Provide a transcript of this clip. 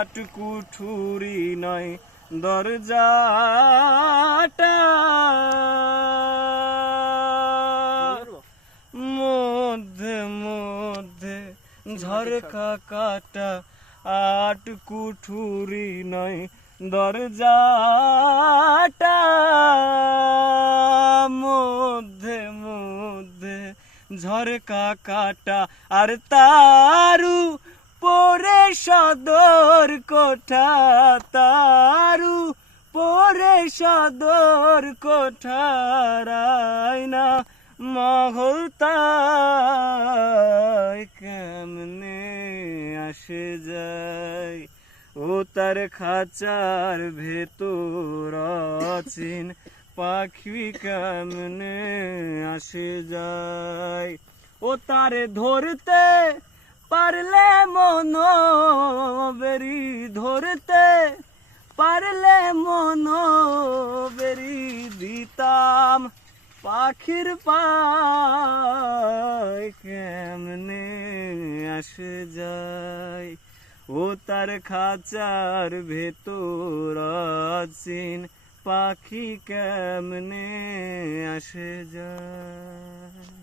আট কুঠুরি নয় দরজাটা, মধ্যে মধ্যে ঝরকা কাটা, আট কুঠুরি নয় দরজাটা, মধ্যে মধ্যে ঝরকা কাটা, আর তারু পরে সদর কোঠা, তারু পরে সদর কোঠার আয়না মহল তাই কেমনে আসে যায়, ও তার খাঁচার ভেতর অচিন পাখি কেমনে আসে যায়, ও তারে ধরতে পারলে মন বেরি, ধরতে পারলে মন বেরি দিতাম পাখির পায় কেমনে আসে যায়, ও তার খাঁচার ভেতর অচিন পাখি কেমনে আসে যায়।